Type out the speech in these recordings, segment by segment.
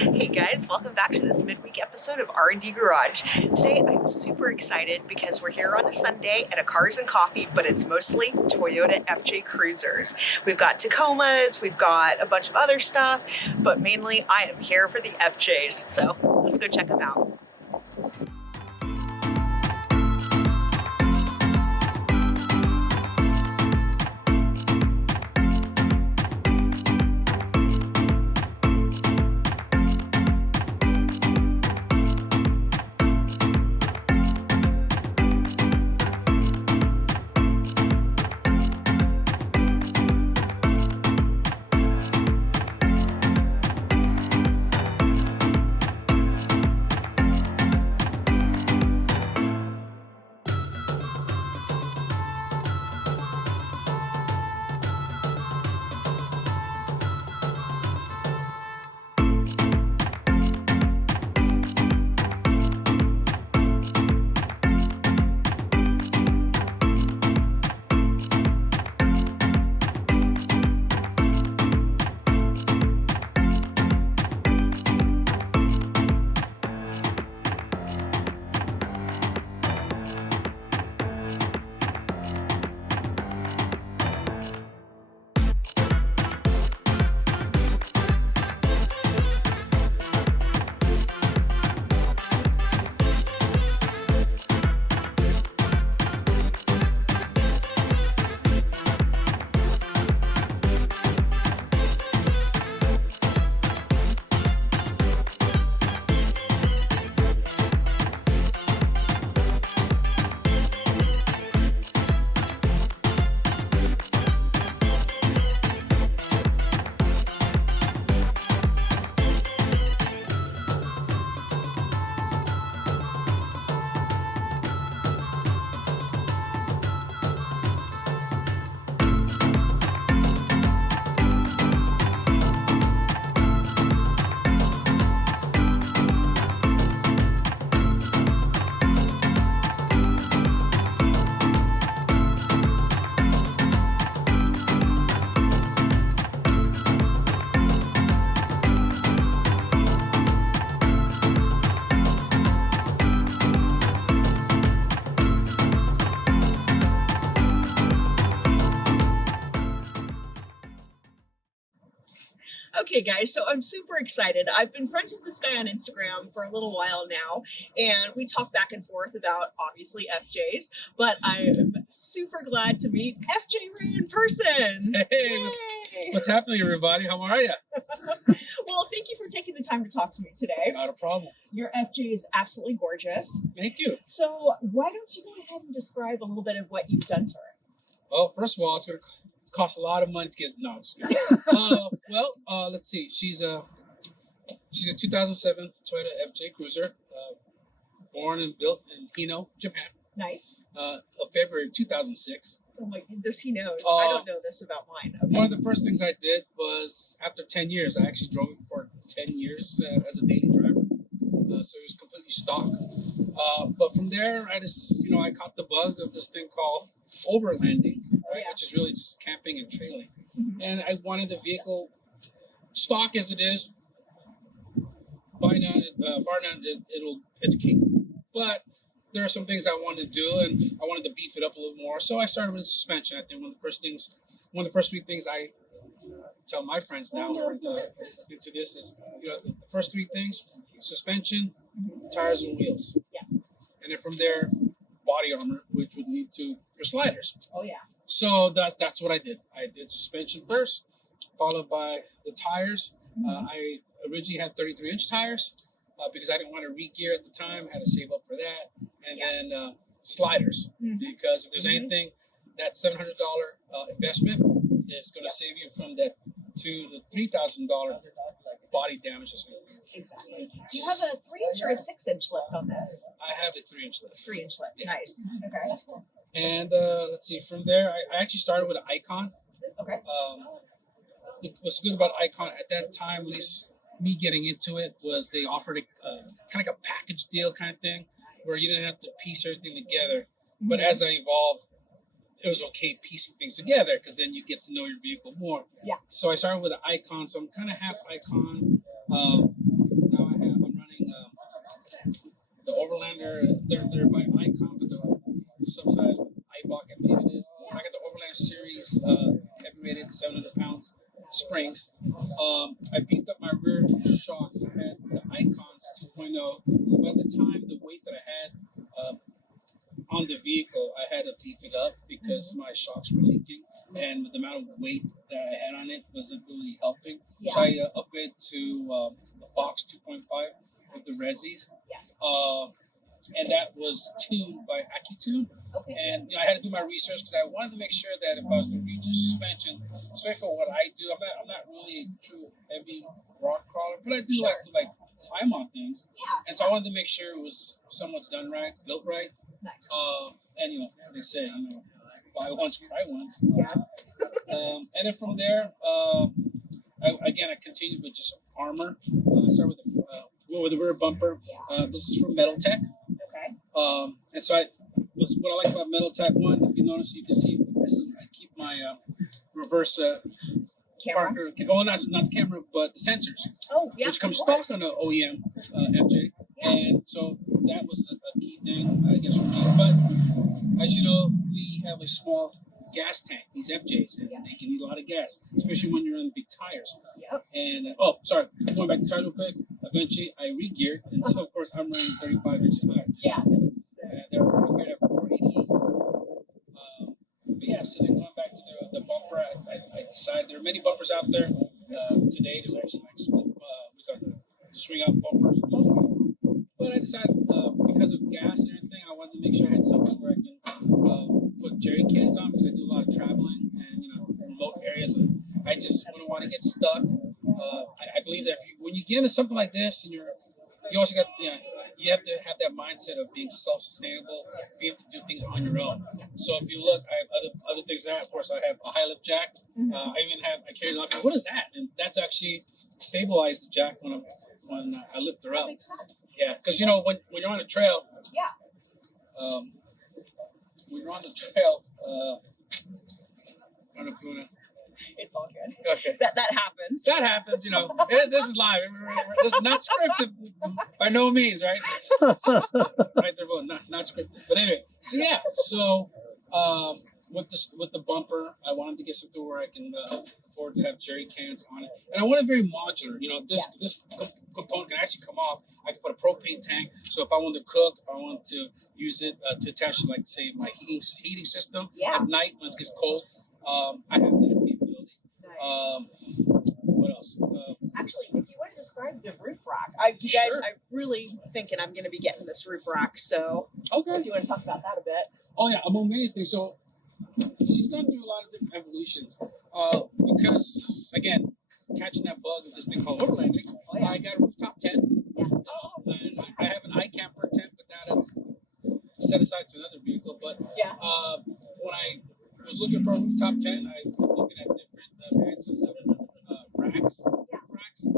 Hey guys, welcome back to this midweek episode of R&D Garage. Today I'm super excited because we're here on a Sunday at a Cars and Coffee, but it's mostly Toyota FJ Cruisers. We've got Tacomas, we've got a bunch of other stuff, but mainly I am here for the FJs. So let's go check them out. Okay guys, so I'm super excited. I've been friends with this guy on Instagram for a little while now, and we talk back and forth about obviously FJs, but I'm super glad to meet FJ Ray in person. Hey, what's happening, everybody? How are you? Well, thank you for taking the time to talk to me today. Not a problem. Your FJ is absolutely gorgeous. Thank you. So why don't you go ahead and describe a little bit of what you've done to her? Well, first of all, it's going to cost a lot of money to get. No, I'm just kidding. Let's see. She's a 2007 Toyota FJ Cruiser, born and built in Hino, Japan. Nice. Of February 2006. Oh my goodness, he knows. I don't know this about mine. Okay. One of the first things I did was, after 10 years, I actually drove it for 10 years as a daily driver. So it was completely stock. But from there, I caught the bug of this thing called overlanding, right? Which is really just camping and trailing. Mm-hmm. And I wanted the vehicle stock as it is. Far down, it's king. But there are some things I wanted to do, and I wanted to beef it up a little more. So I started with suspension. I think one of the first three things I tell my friends now who are into this is, the first three things: suspension, tires, and wheels. Yes. And then from there, body armor, which would lead to your sliders. Oh yeah. So that's what I did. I did suspension first, followed by the tires. Mm-hmm. I originally had 33-inch tires because I didn't want to re-gear at the time. I had to save up for that. And then sliders, because if there's anything, that $700 investment is going to save you from that $2,000 to $3,000 body damage that's going to be. Exactly. Do you have a 3-inch or a 6-inch lift on this? I have a 3-inch lift. 3-inch lift. Yeah. Nice. Okay. And let's see, from there, I actually started with an Icon. Okay. What's good about Icon at that time, at least me getting into it, was they offered a kind of like a package deal kind of thing, where you didn't have to piece everything together. But as I evolved, it was okay piecing things together, because then you get to know your vehicle more. Yeah. So I started with an Icon, so I'm kind of half Icon. the Overlander, they're by Icon, but the subsidize iBock, I believe it is. I got the Overlander series, heavy rated, 700 pounds springs. I beefed up my rear shocks. I had the Icons 2.0. By the time the weight that I had on the vehicle, I had to beef it up because my shocks were leaking, and the amount of weight that I had on it wasn't really helping. Yeah. So I upgraded to the Fox 2.5 with the Resis. Yes. And that was tuned by AccuTune. Okay. And I had to do my research because I wanted to make sure that if I was going to redo suspension, especially for what I do, I'm not really a true heavy rock crawler, but I do like to climb on things. Yeah. And so I wanted to make sure it was somewhat done right, built right. Nice. And they say, buy once, cry once. Yes. And then from there, I continued with just armor. I started with the rear bumper. This is from Metal Tech. Okay. And so what I like about Metal Tech, one, if you notice, you can see I keep my reverse Camera. Parker. Well, not the camera, but the sensors. Oh, yeah. Which comes stock on the OEM FJ. Yeah. And so that was a key thing, I guess, for me. But as you know, we have a small gas tank, these FJs, and they can need a lot of gas, especially when you're on big tires. Yep. And going back to tires real quick. Eventually, I re-geared, and so of course I'm running 35-inch tires. Yeah. And they're re-geared at 488. But yeah, so then going back to the bumper, I decided there are many bumpers out there. Today there's actually split, we got swing out bumpers, but I decided because of gas and everything, I wanted to make sure I had something where I can put jerry cans on because I do a lot of traveling and remote areas, and I just wouldn't want to get stuck. I believe that when you get into something like this, and you also got you have to have that mindset of being self-sustainable, being able to do things on your own. So if you look, I have other things there. Of course, I have a high lift jack. I carry the option. What is that? And that's actually stabilized the jack when I lift her up. That makes sense. Yeah, because when you're on a trail. Yeah. When you're on the trail, I don't know if you wanna. It's all good. Okay. That happens. That happens, This is live. This is not scripted by no means, right? Right there, well, not scripted. But anyway, so yeah. So with the bumper, I wanted to get something where I can afford to have jerry cans on it, and I want it very modular. This component can actually come off. I can put a propane tank, so if I want to cook, if I want to use it to attach, like say, my heating system at night when it gets cold, I have that capability. Nice. What else? Actually, if you want to describe the roof rack, you guys, Sure. I'm really thinking I'm going to be getting this roof rack. So, Okay. if you want to talk about that a bit. Oh yeah, among many things. So she's gone through a lot of different evolutions. Because again, catching that bug of this thing called overlanding, I got a rooftop tent. Yeah. And I have an iCamper tent, but now that's set aside to another vehicle. But when I was looking for a rooftop tent, I was looking at different variances of racks. And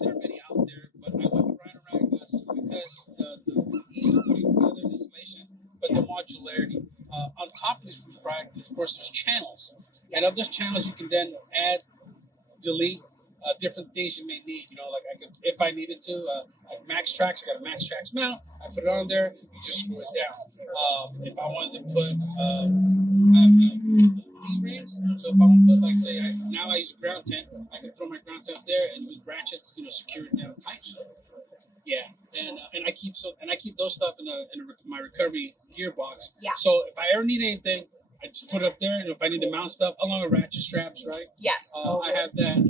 there are many out there, but I went with Rhino Rack because the ease of putting together the installation, but the modularity. On top of this roof rack, of course, there's channels. And of those channels, you can then add, delete different things you may need. Like I could, if I needed to, like Max Tracks, I got a Max Tracks mount. I put it on there, you just screw it down. If I wanted to put D-rings, so if I want to put, like, say, now I use a ground tent, I can throw my ground tent up there and with ratchets, secure it down tightly. Yeah, and I keep those stuff in my recovery gearbox. Yeah. So if I ever need anything, I just put it up there, and if I need to mount stuff, along with ratchet straps, right? Yes. I have that.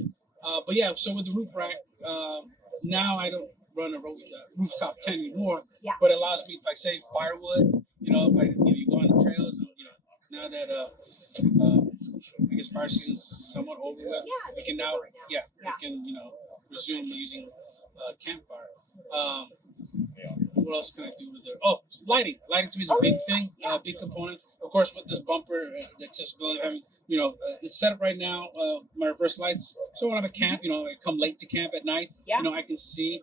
But yeah, so with the roof rack, now I don't run a rooftop tent anymore. Yeah. But it allows me to, like, say, firewood. If you go on the trails, and now that I guess fire season's somewhat over with, we can now, we can resume using campfire. What else can I do with it? Oh, lighting. Lighting to me is a big thing, big component. Of course, with this bumper, the accessibility, having, the setup right now, my reverse lights. So when I'm at camp, I come late to camp at night, I can see,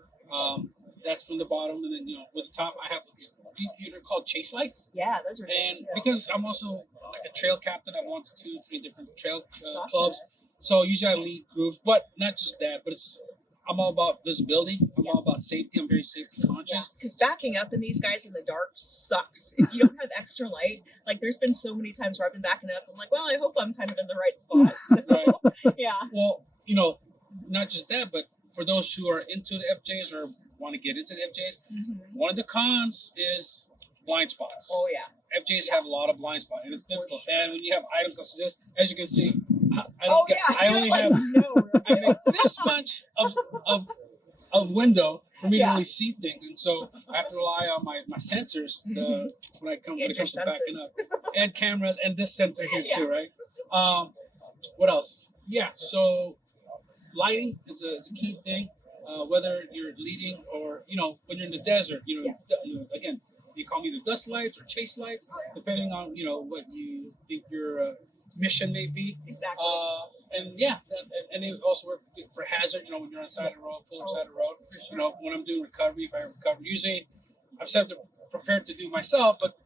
that's from the bottom. And then, with the top, I have these they're called chase lights. Yeah, those are nice. And because I'm also like a trail captain, I belong to 2-3 different trail clubs. So usually I lead groups, but not just that, but it's I'm all about visibility. I'm all Yes. about safety. I'm very safety conscious. Because backing up in these guys in the dark sucks. If you don't have extra light, like there's been so many times where I've been backing up. I'm like, well, I hope I'm kind of in the right spot. So, Right. yeah. Well, not just that, but for those who are into the FJs or want to get into the FJs, one of the cons is blind spots. Oh yeah. FJs have a lot of blind spots, and it's difficult. Sure. And when you have items such as this, as you can see, I only have I have this much of window for me to really see things, and so I have to rely on my sensors when it comes to backing up, and cameras, and this sensor here too, right? What else? Yeah, so lighting is a key thing. Whether you're leading or when you're in the desert, again, they call me the dust lights or chase lights, depending on what you think your mission may be. Exactly. And they also work for hazard. When you're on the side of the road, pull side of the road. Sure. When I'm doing recovery, if I recover, usually I've set to prepared to do myself, but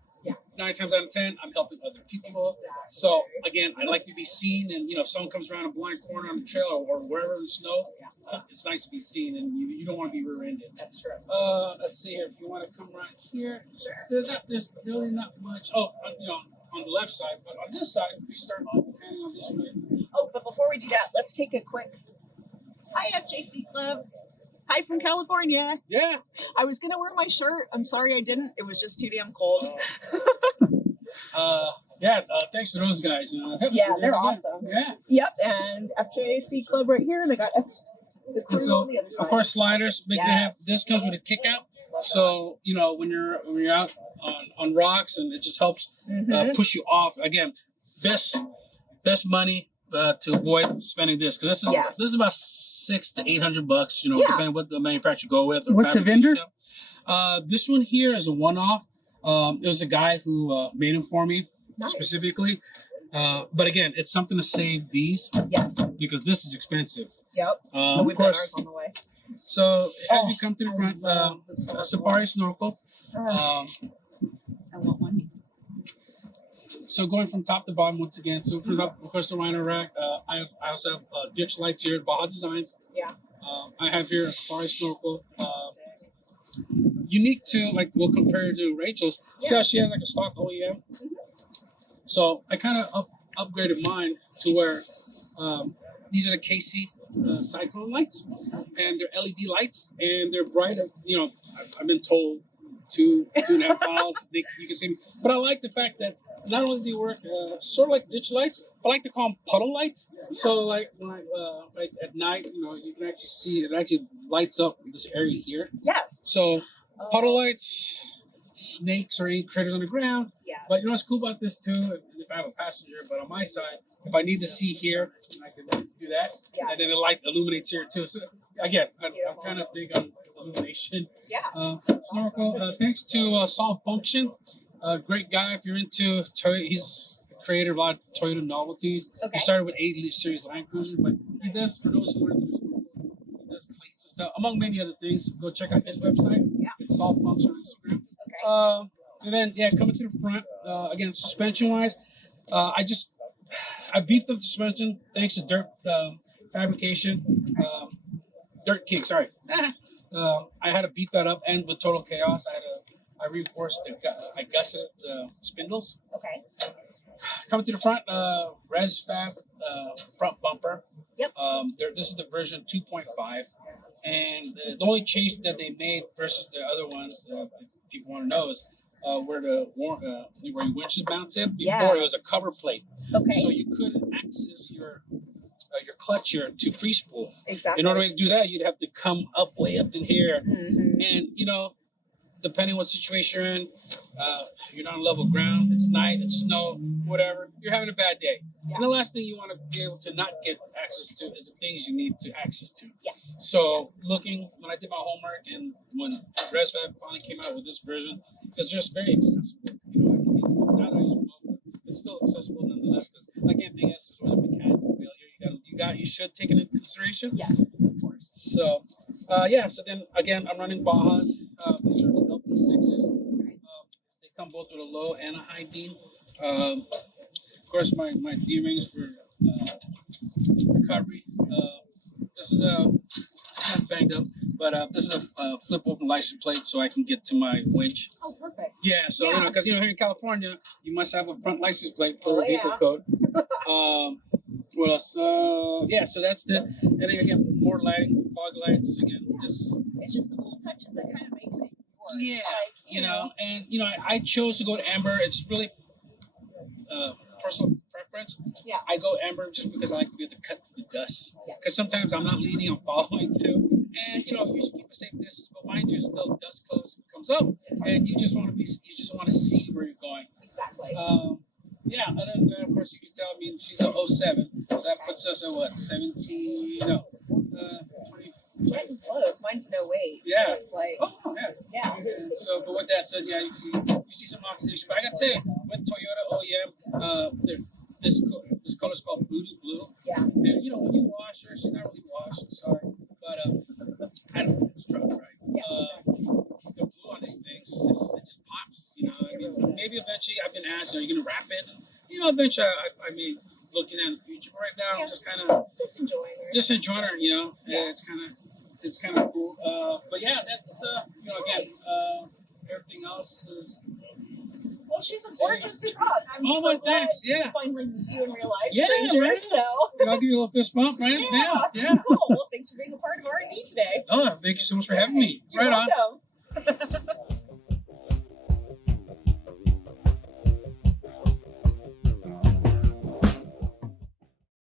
9 times out of 10, I'm helping other people. Exactly. So again, I like to be seen, and if someone comes around a blind corner on the trail or wherever in the snow, it's nice to be seen, and you don't want to be rear-ended. That's true. Let's see here. If you want to come right here, Sure. there's really not much. Oh, on the left side, but on this side, if you start panning on this way. Oh, but before we do that, let's take a quick. Hi, FJC Club. Hi from California. Yeah. I was gonna wear my shirt. I'm sorry I didn't. It was just too damn cold. Thanks to those guys. Yeah, they're awesome. Yeah. Yep, and FJC Club right here. They got the crew And so, on the other side. of course, sliders. Big thing. Yes. This comes with a kick out. So when you're out on rocks, and it just helps push you off. Again, best money to avoid spending this, because this is about $600 to $800. Depending what the manufacturer go with. Or what's the vendor? This one here is a one-off. It was a guy who made them for me specifically. But again, it's something to save these. Yes. Because this is expensive. Yep. We've got ours on the way. So as you come to the front, a safari snorkel. I want one. So going from top to bottom once again. So for of course the Rhino rack, I also have ditch lights here at Baja Designs. Yeah. I have here a safari snorkel. Unique to, like, we'll compare to Rachel's. See how she has like a stock OEM? So I kind of upgraded mine to where these are the KC Cyclone lights, and they're LED lights, and they're bright. I've been told 2.5 miles. You can see them. But I like the fact that not only do they work sort of like ditch lights, but I like to call them puddle lights. So like when like at night, you can actually see it actually lights up this area here. Yes. So puddle lights, snakes or any critters on the ground. Yes. But what's cool about this too, if I have a passenger, but on my side, if I need to see here, I can do that. Yes. And then the light illuminates here too. So again, I'm kind of big on illumination. Yeah. Snorkel, thanks to Solve Function, great guy if you're into Toyota. He's a creator of a lot of Toyota novelties. Okay. He started with 8 Series Land Cruiser, but he does, for those who are into this, he does plates and stuff, among many other things. Go check out his website. Yeah. It's Solve Function on Instagram. Okay. And then, coming to the front, again, suspension-wise, I beefed up the suspension thanks to Dirt Fabrication, Dirt King, sorry. I had to beef that up, and with Total Chaos, I reinforced I gusseted the spindles. Okay. Coming to the front, ResFab front bumper. Yep. This is the version 2.5, and the only change that they made versus the other ones, if people want to know, is where your winch is mounted. Before it was a cover plate, so you couldn't access your clutch here to free spool. Exactly. In order to do that, you'd have to come way up in here, and depending what situation you're in, you're not on level ground. It's night, it's snow, whatever. You're having a bad day. Yeah. And the last thing you want to be able to not get access to is the things you need to access to. Yes. So looking, when I did my homework and when ResFab finally came out with this version, because it's very accessible. I can get to it. Not always remote, but it's still accessible nonetheless. Because like anything else, there's always a mechanical failure. You should take it into consideration. Yes, of course. So, so then again, I'm running Bajas. These are the LP6s. They come both with a low and a high beam. Of course, my D-rings for recovery. This is a not banged up. But this is a flip open license plate, so I can get to my winch. Oh, perfect. Yeah, so Yeah. because here in California, you must have a front license plate per Oh, vehicle yeah. code. What else? Yeah, so that's the. And then again, more lighting, fog lights again. Just It's just the little touches that kind of makes it. Work. yeah, Like, you know, and I chose to go to amber. It's really personal preference. Yeah. I go amber just because I like to be able to cut through the dust. Yes. Because sometimes I'm not leading, I'm following too. And you should keep a safe distance, but mind you, still dust comes up, and you just want to see where you're going. Exactly. Yeah, and then of course you can tell. I mean, she's a 07, so that puts us at what 17? No, 20. Getting close. Mine's no weight. Yeah. So it's like. Oh, yeah. And so, but with that said, yeah, you see some oxidation. But I gotta tell you, with Toyota OEM, this color's called Voodoo Blue. Yeah. And when you wash her, she's not really washed. I'm sorry, but I don't know. It's a truck, right? Yeah. The blue on these things just pops. I mean, maybe eventually I've been asked, are you gonna wrap it? And, eventually I may looking at the future. But right now, I'm just kind of just enjoying her. Yeah. Yeah. It's kind of cool. But yeah, that's again, everything else is. Well, she's a gorgeous truck. I'm so glad thanks. Yeah. to finally meet you in real life, Yeah, stranger. right. So. I'll give you a little fist bump, right? Yeah. Cool. Well, thanks for being a part of R&D today. Oh, thank you so much for having me. You're welcome.